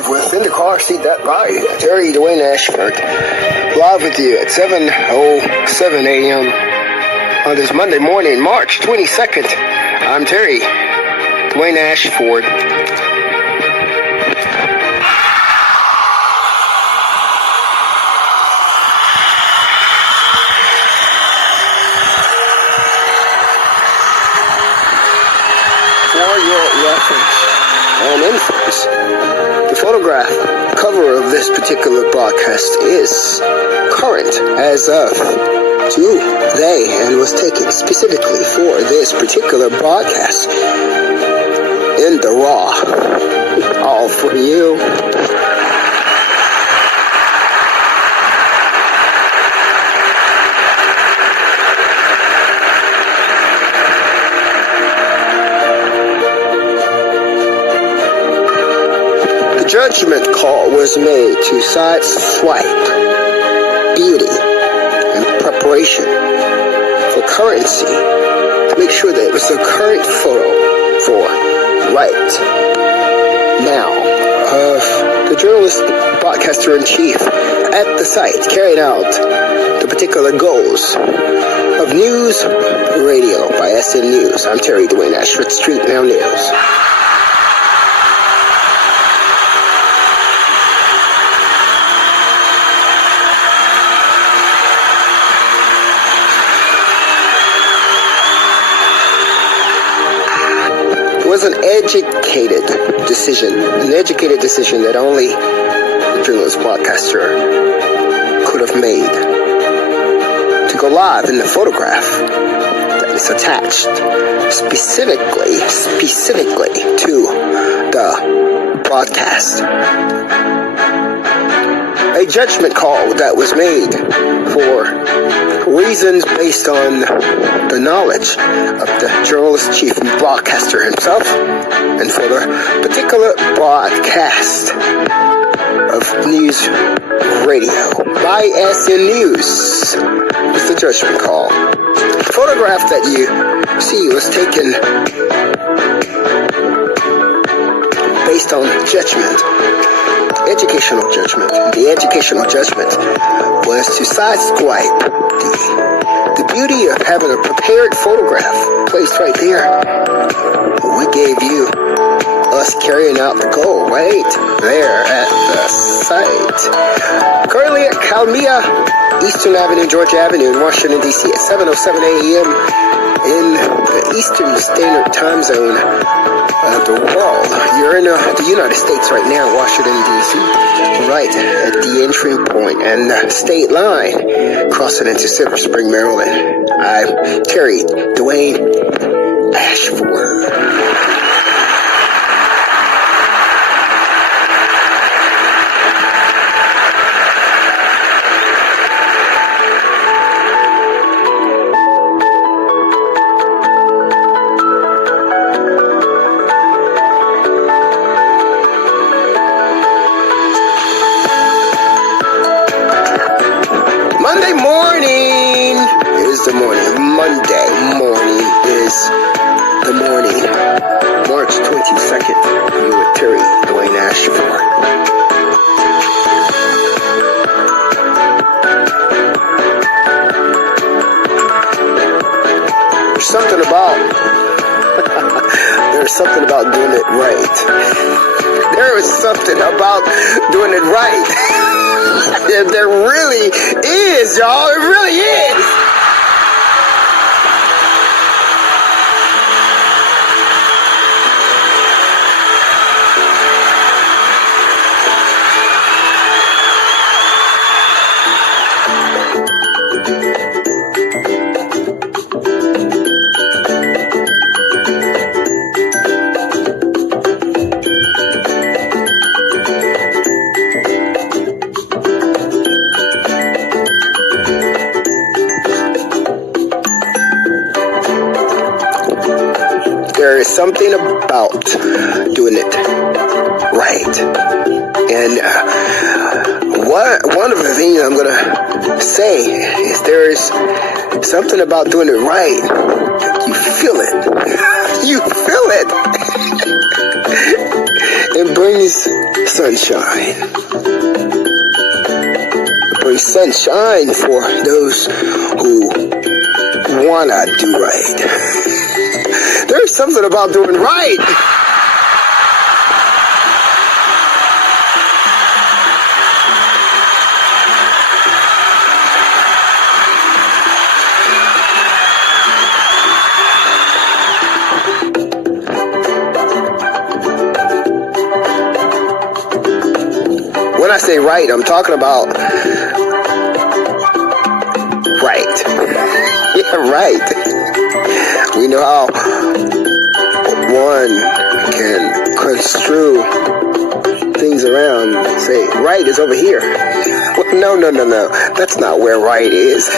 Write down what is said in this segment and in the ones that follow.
live with Indacarseat DatGuY, Terry Dwayne Ashford, live with you at 7:07 a.m. on this Monday morning, March 22nd. I'm Terry Dwayne Ashford. For your reference and influence, the photograph cover of this particular broadcast is current as of today and was taken specifically for this particular broadcast in the raw. All for you. Judgment call was made to sideswipe beauty and preparation for currency to make sure that it was the current photo for right now of the journalist broadcaster in chief at the site carrying out the particular goals of News Radio by SNnews. I'm Terry Dwayne Ashford, StreetNOW News. Was an educated decision that only the journalist broadcaster could have made to go live in the photograph that is attached specifically to the broadcast. A judgment call that was made for reasons based on the knowledge of the journalist chief and broadcaster himself, and for the particular broadcast of News Radio by SNnews is the judgment call. The photograph that you see was taken based on judgment, educational judgment. The educational judgment was to sideswipe the beauty of having a prepared photograph placed right there. We gave you us carrying out the goal right there at the site. Currently at Calmia, Eastern Avenue, Georgia Avenue in Washington, D.C. at 7:07 a.m. in the Eastern Standard Time Zone of the world. You're in the United States right now, Washington, D.C., right at the entry point and the state line, crossing into Silver Spring, Maryland. I'm Terry Dwayne Ashford. Monday morning is the morning, March 22nd, you with Terry Dwayne Ashford. There's something about doing it right. There is something about doing it right. There really is, y'all. It really is. There is something about doing it right. And one of the things I'm going to say is there is something about doing it right. You feel it. You feel it. It brings sunshine. It brings sunshine for those who wanna do right. There's something about doing right. When I say right, I'm talking about right. Yeah, right. We know how one can construe things around and say, right is over here. Well, no. That's not where right is.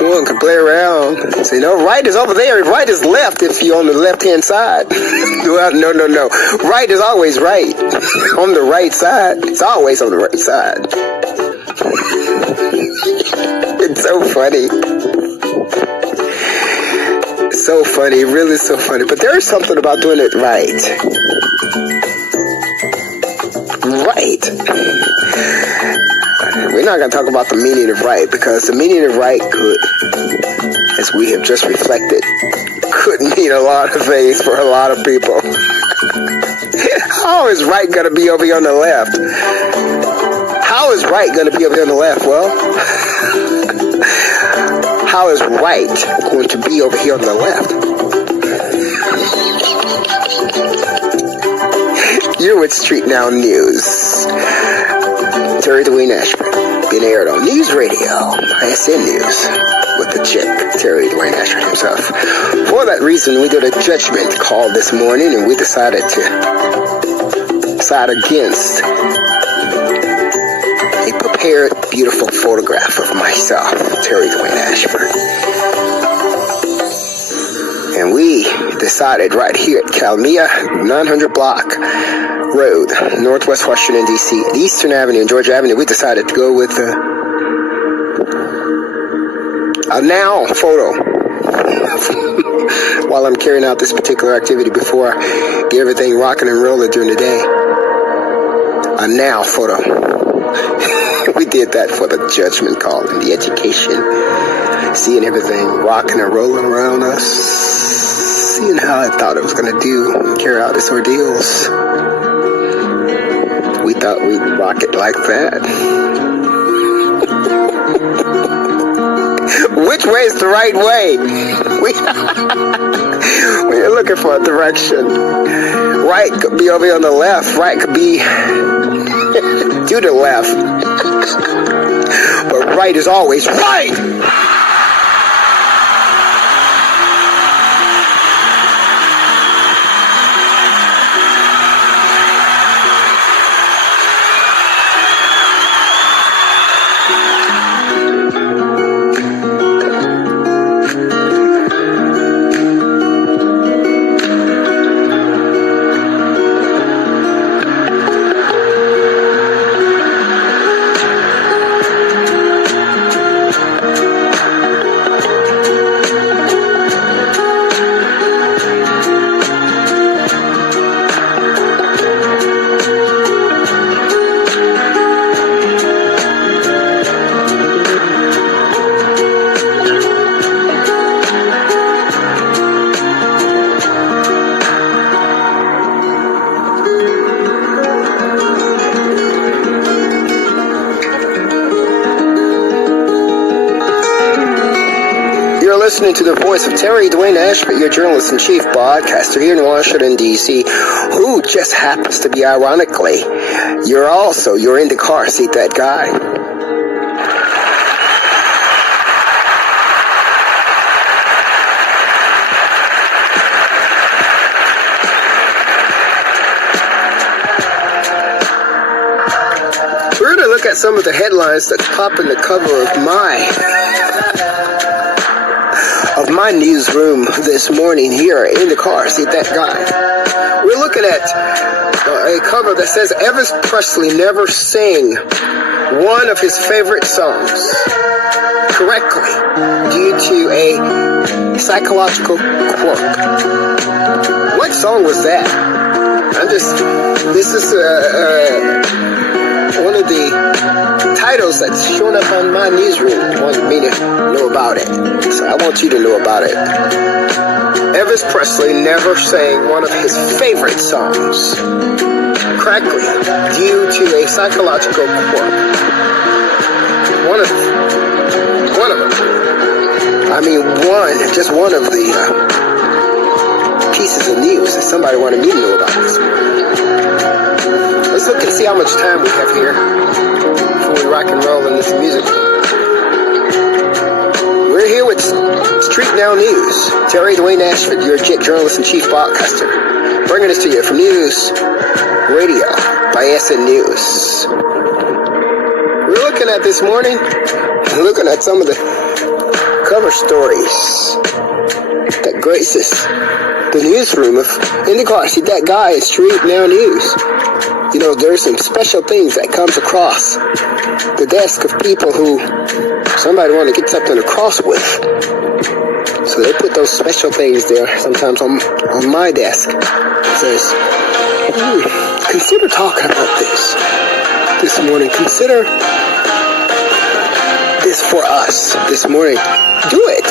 One can play around and say, no, right is over there. Right is left if you're on the left-hand side. Well, no. Right is always right. On the right side. It's always on the right side. It's so funny. So funny, really so funny. But there is something about doing it right. Right. We're not going to talk about the meaning of right, because the meaning of right could, as we have just reflected, could mean a lot of things for a lot of people. How is right going to be over here on the left? How is right going to be over here on the left? Well, how is right going to be over here on the left? You're with StreetNOW News. Terry Dwayne Ashford, being aired on NewsRadio SNnews with the JIC, Terry Dwayne Ashford himself. For that reason, we did a judgment call this morning, and we decided to side against a prepared, beautiful photograph of myself, Terry Dwayne Ashford. And we decided right here at Calmia, 900 Block Road, Northwest Washington, D.C., at Eastern Avenue and Georgia Avenue, we decided to go with a now photo while I'm carrying out this particular activity before I get everything rocking and rolling during the day. A now photo. We did that for the judgment call and the education. Seeing everything rocking and rolling around us. Seeing how I thought it was going to do, carry out its ordeals. We thought we'd rock it like that. Which way is the right way? We're looking for a direction. Right could be over here on the left. Right could be to the left. But right is always right! Listening to the voice of Terry Dwayne Ashford, your journalist-in-chief broadcaster here in Washington, D.C., who just happens to be, ironically, you're Indacarseat DatGuY. We're going to look at some of the headlines that pop in the cover of my newsroom this morning here in the car. See that guy? We're looking at a cover that says Elvis Presley never sang one of his favorite songs. correctly due to a psychological quirk. What song was that? This is one of the titles that's shown up on my newsroom. Wanted me to know about it, so I want you to know about it. Elvis Presley never sang one of his favorite songs correctly due to a psychological quirk. One of them. I mean, just one of the pieces of news that somebody wanted me to know about this morning. Let's look and see how much time we have here before we rock and roll in this music. We're here with StreetNOW News. Terry Dwayne Ashford, your JIC journalist and chief broadcaster, bringing this to you from NewsRadio by SNnews. We're looking at this morning, looking at some of the cover stories that graces the newsroom of Indacarseat DatGuY and StreetNOW News. You know, there's some special things that comes across the desk of people who somebody want to get something across with. So they put those special things there sometimes on my desk. It says, consider talking about this morning. Consider this for us this morning. Do it.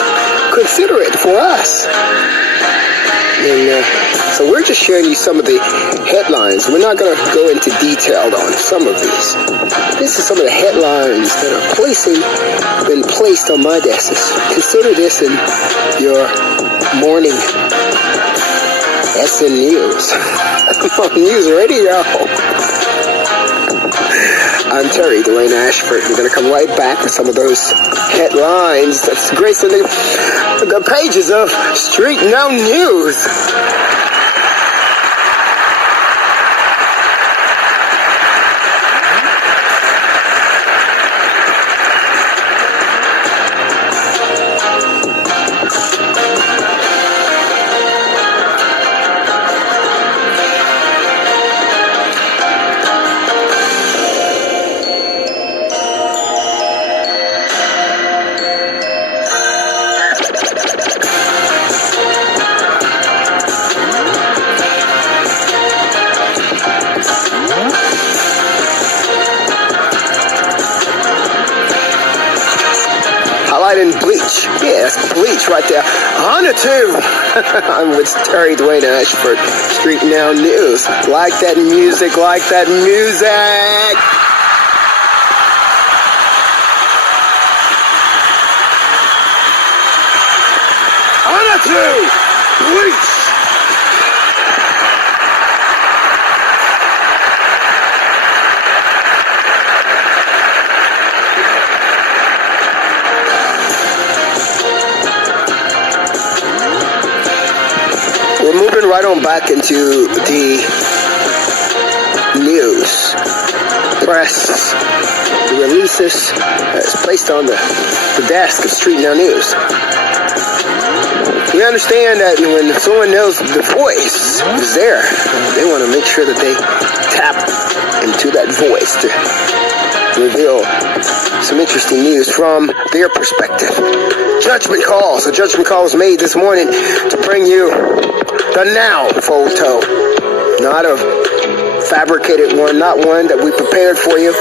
Consider it for us. And so we're just sharing you some of the headlines. We're not going to go into detail on some of these. This is some of the headlines that are been placed on my desk. Consider this in your morning SNnews on NewsRadio. I'm Terry Dwayne Ashford. We're going to come right back with some of those headlines that's gracing the pages of StreetNOW News. In bleach. Yeah, that's bleach right there. On it too. I'm with Terry Dwayne Ashford, StreetNOW News. Like that music, like that music. On it too. Bleach. We're moving right on back into the news, press, the releases that's placed on the desk of StreetNOW News. We understand that when someone knows the voice is there, they want to make sure that they tap into that voice to reveal some interesting news from their perspective. Judgment calls. A judgment call was made this morning to bring you the now photo. Not a fabricated one, not one that we prepared for you.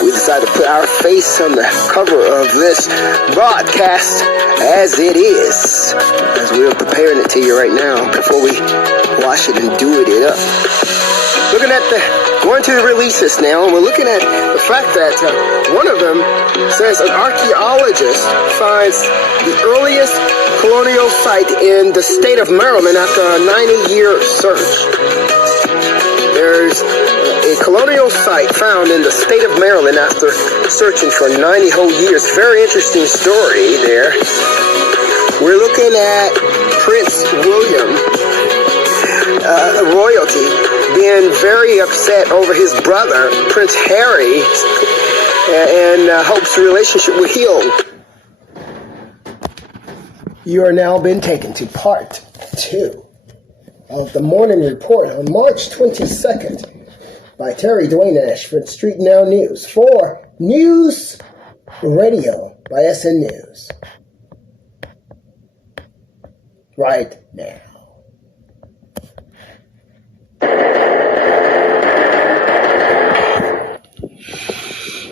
We decided to put our face on the cover of this broadcast as it is, as we're preparing it to you right now before we wash it and do it up. Looking at going to the releases now, and we're looking at the fact that one of them says an archaeologist finds the earliest colonial site in the state of Maryland after a 90-year search. There's a colonial site found in the state of Maryland after searching for 90 whole years. Very interesting story there. We're looking at Prince William, royalty, being very upset over his brother, Prince Harry, and hopes the relationship will heal. You are now been taken to part 2 of the morning report on March 22nd by Terry Dwayne Ashford, StreetNOW News, for NewsRadio Radio by SNnews. Right now.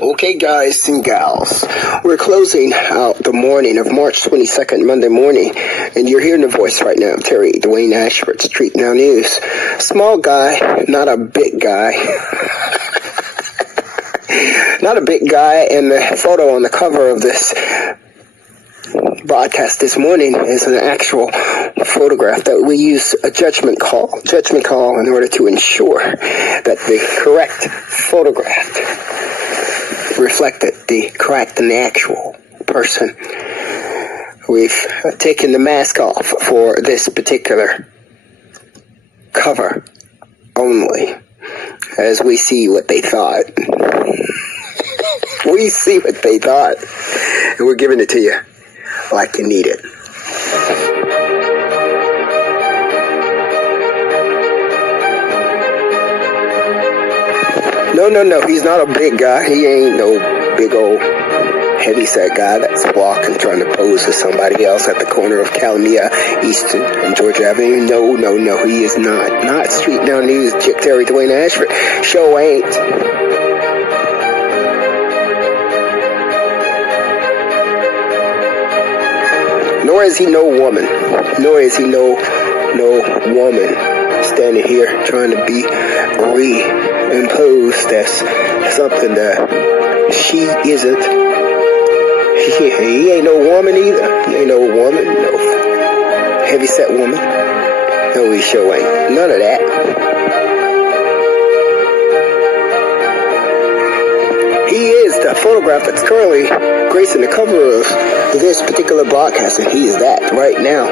Okay, guys and gals, we're closing out the morning of March 22nd, Monday morning, and you're hearing the voice right now of Terry Dwayne Ashford, StreetNOW News. Small guy, not a big guy. Not a big guy, and the photo on the cover of this broadcast this morning is an actual photograph that we use a judgment call in order to ensure that the correct photograph reflected the correct and the actual person. We've taken the mask off for this particular cover only, as we see what they thought. We see what they thought, and we're giving it to you like you need it. No, he's not a big guy. He ain't no big old heavyset guy that's walking trying to pose as somebody else at the corner of Calamia Eastern and Georgia Avenue. No, he is not. Not StreetNOW News, Terry Dwayne Ashford. Show ain't. Nor is he no woman. Nor is he no woman standing here trying to be reimposed as something that she isn't. He ain't no woman either. He ain't no woman, no heavyset woman. No, he sure ain't. None of that. He is the photograph that's currently gracing the cover of this particular broadcast, and he is that right now.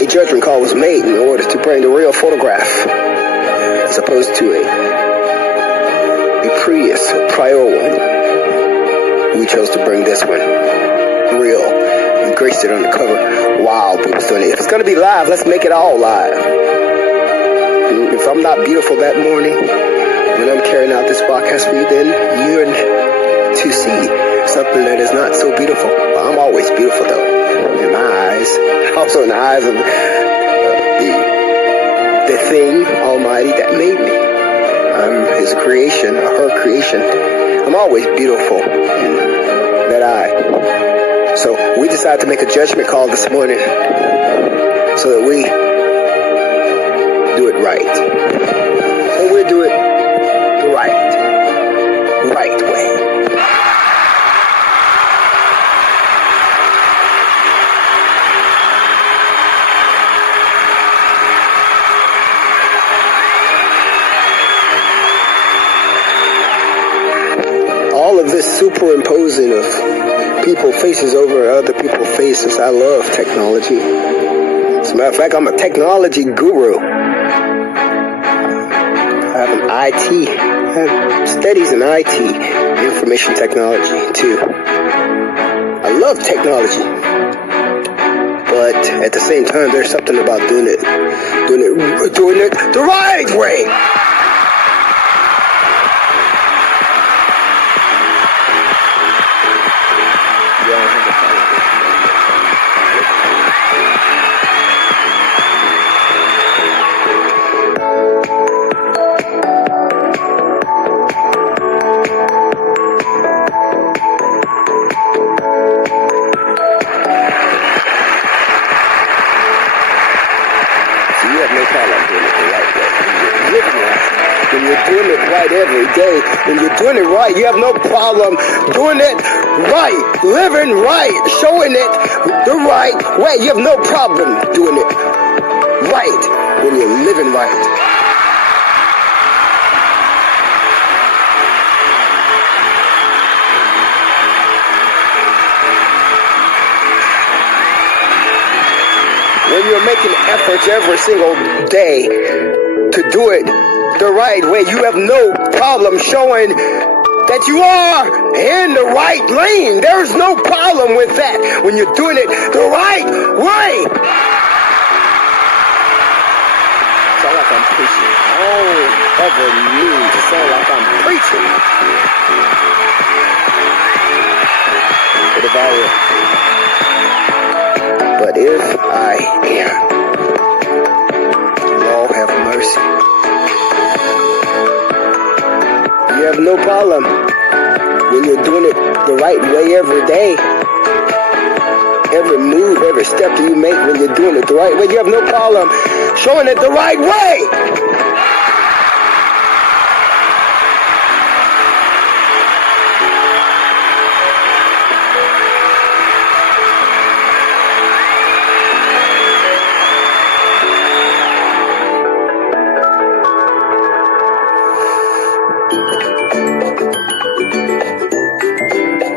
A judgment call was made in order to bring the real photograph as opposed to a previous prior one. We chose to bring this one real. We graced it on the cover while we was doing it. If it's going to be live, let's make it all live. If I'm not beautiful that morning when I'm carrying out this broadcast for you, then you're to see something that is not so beautiful. Well, I'm always beautiful, though, in my eyes. Also in the eyes of the thing almighty that made me. I'm his creation, or her creation. I'm always beautiful in that eye. So we decided to make a judgment call this morning so that we do it right. So we'll do it the right way. All of this superimposing of people's faces over other people's faces. I love technology. As a matter of fact, I'm a technology guru. I have an IT, I have studies in IT, information technology too. I love technology. But at the same time, there's something about doing it the right way. Every day, when you're doing it right, you have no problem doing it right, living right, showing it the right way. You have no problem doing it right when you're living right. When you're making efforts every single day to do it the right way, you have no problem showing that you are in the right lane. There's no problem with that when you're doing it the right way. Sound like I'm preaching. I don't ever mean to sound like I'm preaching. But if I am. But if I am. Lord have mercy. You have no problem when you're doing it the right way every day. Every move, every step that you make when you're doing it the right way, you have no problem showing it the right way.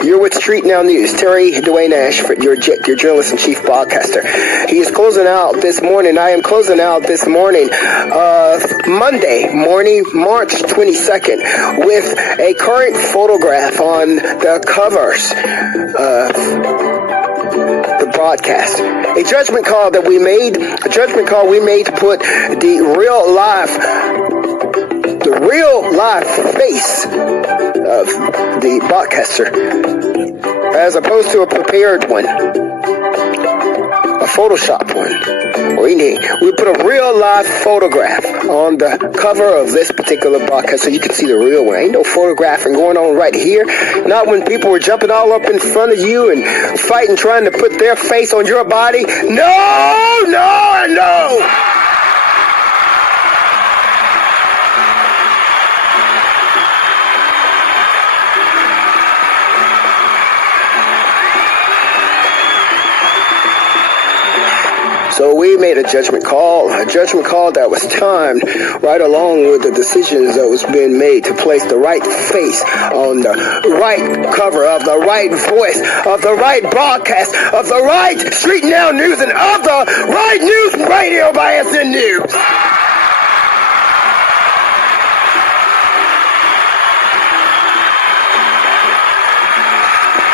You're with StreetNOW News. Terry Dwayne Ashford, your JIC, your journalist-in-chief broadcaster. He is closing out this morning. I am closing out this morning, Monday morning, March 22nd, with a current photograph on the covers of the broadcast. A judgment call that we made, to put the real life face of the broadcaster, as opposed to a prepared one, a Photoshop one. We put a real live photograph on the cover of this particular broadcast so you can see the real one. Ain't no photographing going on right here. Not when people were jumping all up in front of you and fighting, trying to put their face on your body. No, no, no! So we made a judgment call that was timed right along with the decisions that was being made to place the right face on the right cover of the right voice of the right broadcast of the right StreetNOW News and of the right NewsRadio by SNnews.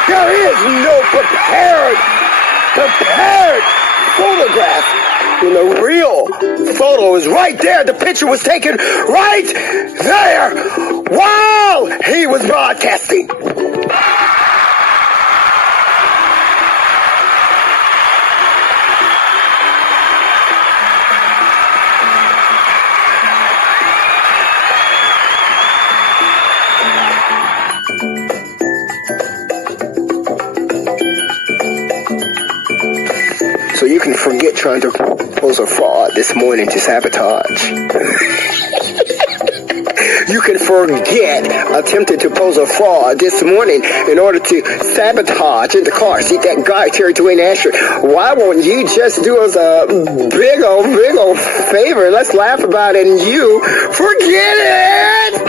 There is no prepared photograph when the real photo is right there. The picture was taken right there while he was broadcasting. So you can forget trying to pose a fraud this morning to sabotage. You can forget attempting to pose a fraud this morning in order to sabotage Indacarseat DatGuY, Terry Dwayne Ashford. Why won't you just do us a big old favor and let's laugh about it and you forget it?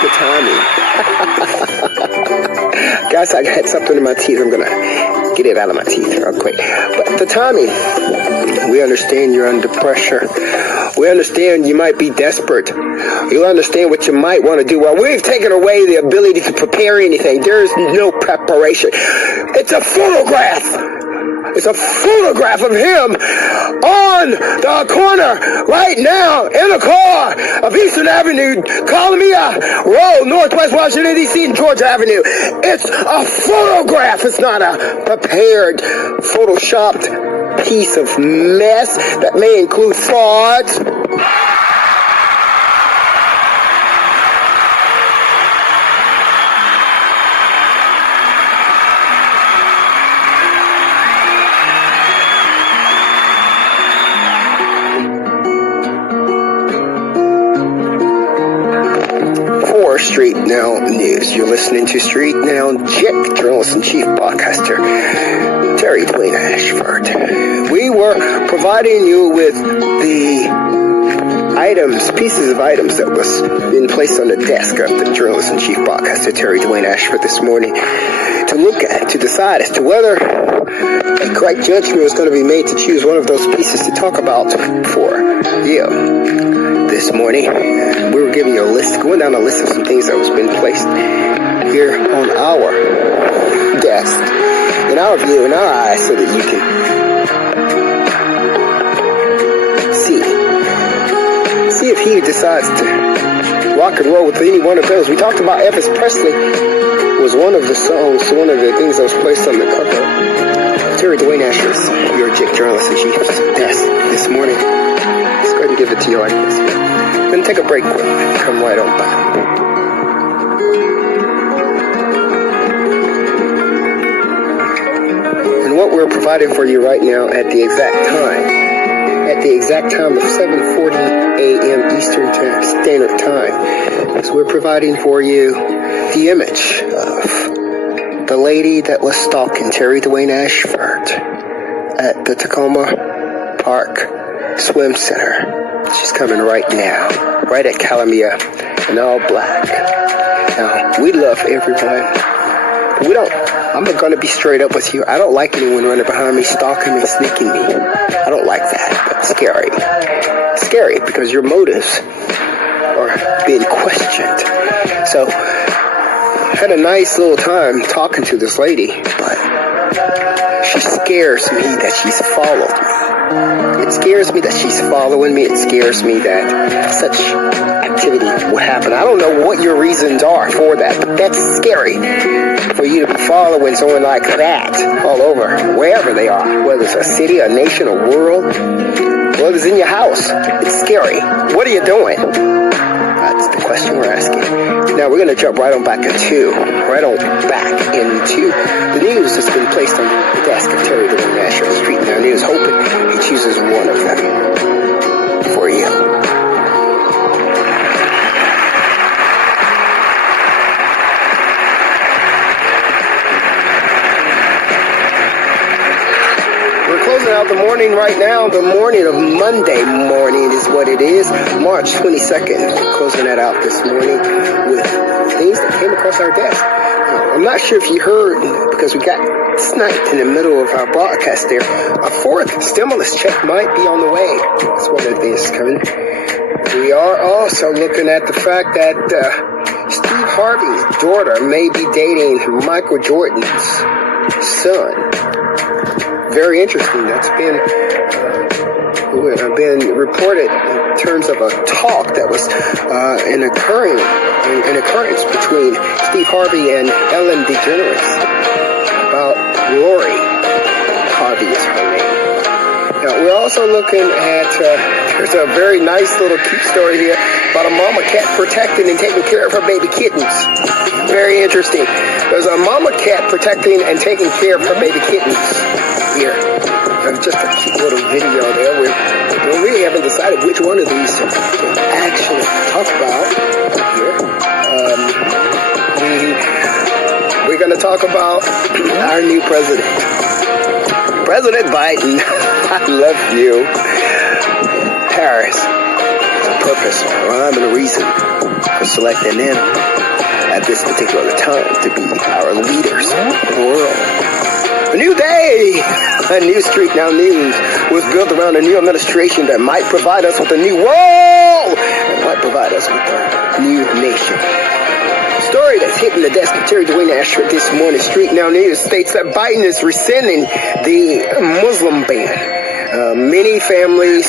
The timing. Guys, I had something in my teeth. I'm going to get it out of my teeth real quick. But the timing. We understand you're under pressure. We understand you might be desperate. You understand what you might want to do. Well, we've taken away the ability to prepare anything. There is no preparation. It's a photograph. It's a photograph of him on the corner right now in a car of Eastern Avenue, Columbia Road, Northwest Washington, D.C., and Georgia Avenue. It's a photograph. It's not a prepared, photoshopped piece of mess that may include frauds. StreetNOW News. You're listening to StreetNOW JIC, journalist-in-chief broadcaster Terry Dwayne Ashford. We were providing you with the pieces of items that was being placed on the desk of the journalist-in-chief broadcaster Terry Dwayne Ashford this morning to look at, to decide as to whether a correct judgment was going to be made to choose one of those pieces to talk about for you. This morning, we were giving you a list, going down a list of some things that was being placed here on our desk, in our view, in our eyes, so that you can he decides to rock and roll with any one of those. We talked about Elvis Presley was one of the songs, one of the things that was placed on the cover. Terry Dwayne Ashford, your JIC journalist and chief's desk this morning. Let's go ahead and give it to you like this. Then take a break quick. Come right on back. And what we're providing for you right now at the exact time of 7:40 a.m. Eastern Standard Time, is we're providing for you the image of the lady that was stalking Terry Dwayne Ashford at the Tacoma Park Swim Center. She's coming right now, right at Calamia, in all black. Now, we love everyone. I'm going to be straight up with you. I don't like anyone running behind me, stalking me, sneaking me. I don't like that. That's scary. Scary because your motives are being questioned. So, I had a nice little time talking to this lady, but she scares me that she's followed me. It scares me that she's following me. It scares me that such activity will happen. I don't know what your reasons are for that, but that's scary for you to be following someone like that all over, wherever they are, whether it's a city, a nation, a world, whether it's in your house. It's scary. What are you doing? That's the question we're asking. Now we're going to jump right on back into the news that's been placed on the desk of Terry Dwayne Ashford, StreetNOW News, hoping he chooses one of them for you. Closing out the morning right now. The morning of Monday morning is what it is. March 22nd. Closing that out this morning with things that came across our desk. I'm not sure if you heard, because we got sniped in the middle of our broadcast there. A fourth stimulus check might be on the way. That's one of the things coming. We are also looking at the fact that Steve Harvey's daughter may be dating Michael Jordan's son. Very interesting. That's been reported in terms of a talk that was an occurrence between Steve Harvey and Ellen DeGeneres about Lori Harvey is her name. Now, we're also looking at there's a very nice little cute story here about a mama cat protecting and taking care of her baby kittens. Very interesting. There's a mama cat protecting and taking care of her baby kittens here. Just a cute little video there. We really haven't decided which one of these to actually talk about here. We're going to talk about our new president. President Biden. I love you. Harris. A purpose, a rhyme, and a reason for selecting them at this particular time to be our leaders of the world. A new day! A new StreetNOW News was built around a new administration that might provide us with a new world, that might provide us with a new nation. The story that's hitting the desk of Terry Dwayne Ashford this morning, StreetNOW News, states that Biden is rescinding the Muslim ban. Many families,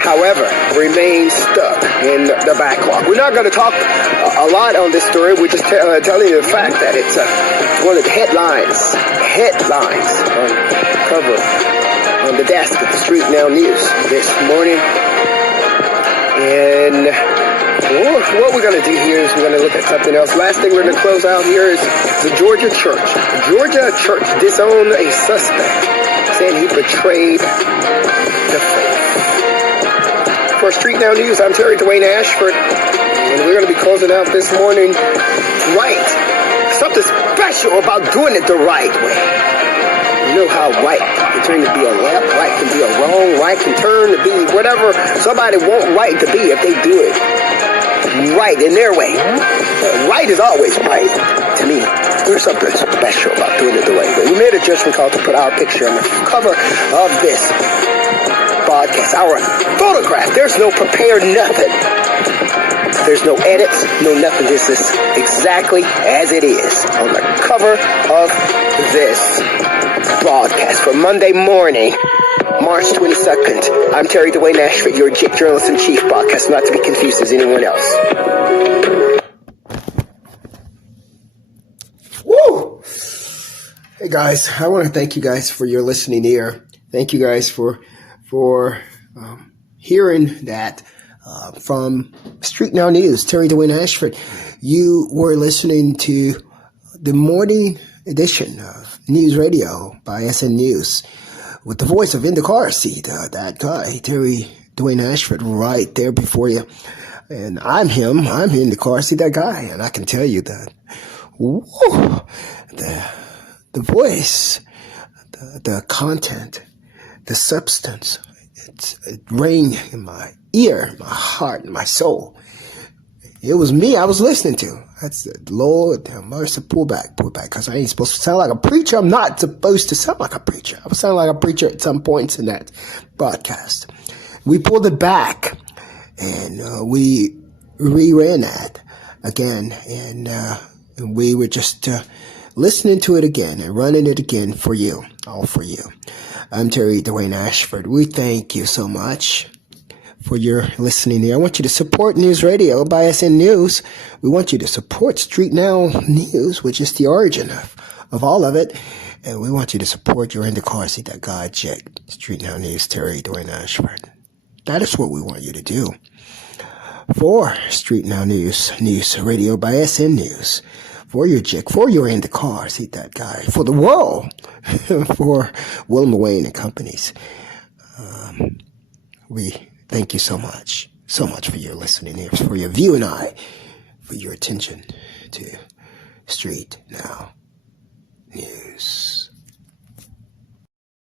however, remain stuck in the backlog. We're not going to talk a lot on this story. We're just telling you the fact that it's one of the headlines on the cover on the desk of the StreetNOW News this morning. And what we're going to do here is we're going to look at something else. Last thing we're going to close out here is the Georgia church. The Georgia church disowned a suspect, saying he betrayed the faith. For StreetNOW News, I'm Terry Dwayne Ashford, and we're going to be closing out this morning right. Something special about doing it the right way. You know how right can turn to be a left, right can be a wrong, right can turn to be whatever somebody wants right to be if they do it right in their way. Right is always right to me. There's something special about doing it the right way. We made a judgment call to put our picture on the cover of this broadcast. Our photograph. There's no prepared nothing. There's no edits, no nothing. This is exactly as it is on the cover of this broadcast for Monday morning. March 22nd. I'm Terry Dwayne Ashford, your JIC Journalist-in-Chief, broadcast not to be confused as anyone else. Woo! Hey guys, I want to thank you guys for your listening ear. Thank you guys for hearing that from StreetNOW News, Terry Dwayne Ashford. You were listening to the morning edition of NewsRadio by SNnews with the voice of Indacarseat DatGuY, Terry Dwayne Ashford, right there before you. And I'm him. I'm Indacarseat DatGuY, and I can tell you that the voice, the content, the substance, it rang in my ear, my heart, and my soul. It was me I was listening to. That's the Lord have mercy. Pull back, because I ain't supposed to sound like a preacher. I'm not supposed to sound like a preacher. I was sounding like a preacher at some points in that broadcast. We pulled it back, and we reran that again, and we were just listening to it again and running it again for you, all for you. I'm Terry Dwayne Ashford. We thank you so much for your listening here. I want you to support NewsRadio by SNnews. We want you to support StreetNOW News, which is the origin of all of it. And we want you to support your Indacarseat DatGuY, JIC, StreetNOW News, Terry Dwayne Ashford. That is what we want you to do. For StreetNOW News, NewsRadio by SNnews. For your JIC, for your Indacarseat DatGuY, for the world, for WilmaWAINE Companies. We thank you so much for your listening ears, for your viewing eye, for your attention to StreetNOW News.